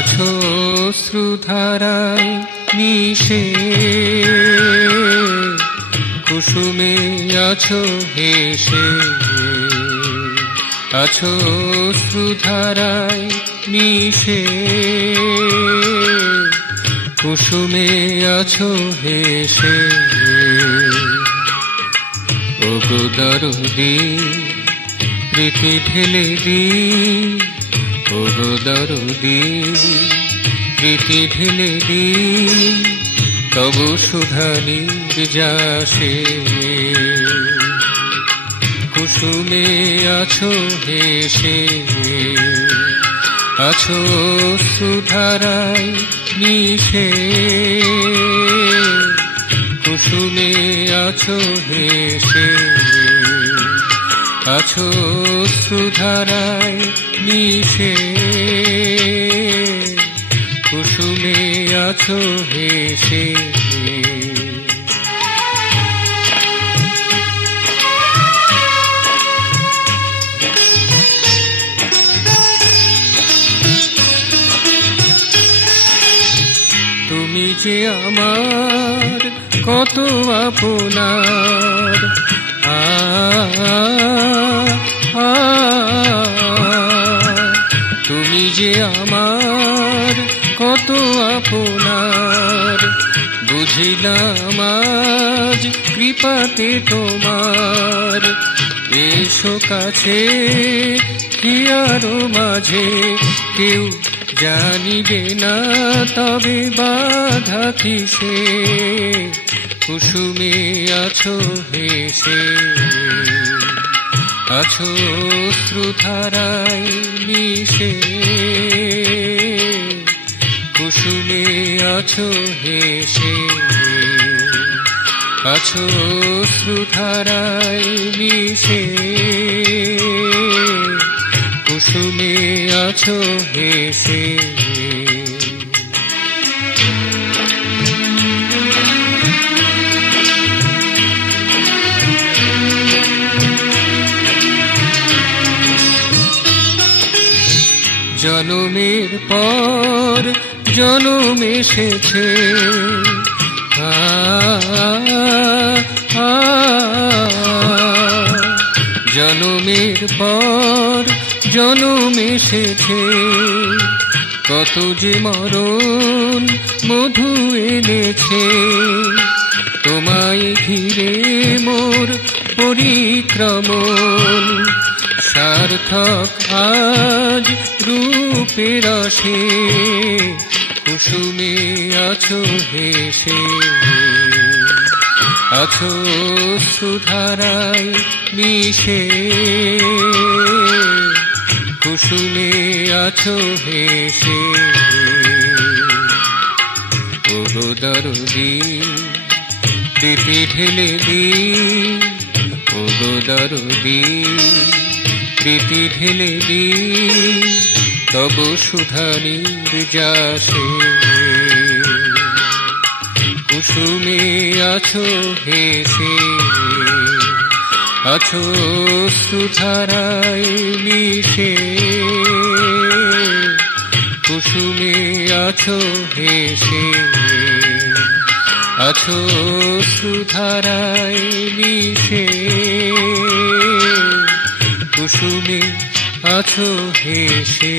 আছো অশ্রুধারায় মিশে, কুসুমে আছো হেসে। আছো অশ্রুধারায় মিশে, কুসুমে আছো হেসে। ওগো দরদি প্রীতি ঢেলে দি, ওগো দরদি প্রীতি ঢেলে দি, তবু সুধা নির্যাসে। কুসুমে আছো হেসে, আছো অশ্রুধারায় মিশে, কুসুমে আছো হেসে। আছো অশ্রুধারায় মিশে, কুসুমে আছো হেসে। তুমি যে আমার কত আপনার, তুমি যে আমার কত আপনার, বুঝিলাম আজ কৃপাতে তোমার। এসো কাছে কি আরো মাঝে, কেউ জানিবে না তবে বাধা কিসে। কুসুমে আছো হেসে, আছো অশ্রুধারায় মিশে, কুসুমে আছো হেসে। আছো অশ্রুধারায় মিশে, কুসুমে আছো হেসে। জনমের পর জনম এসেছে, জনমের পর জনম এসেছে। কত যে মরণ মধু এনেছে, তোমায় ঘিরে মোর পরিক্রমণ। সার্থক আজ রূপে রসে, কুসুমে আছো হেসে। আছো অশ্রুধারায় মিশে, কুসুমে আছো হেসে। ওগো দরদি প্রীতি ঢেলে দি, ওগো দরদি প্রীতি ঢেলে দি, তবু সুধা নির্যাসে। কুসুমে আছো হেসে, আছো অশ্রুধারায় মিশে, কুসুমে আছো হেসে। আছো অশ্রুধারায় মিশে, কুসুমে আছো হেসে।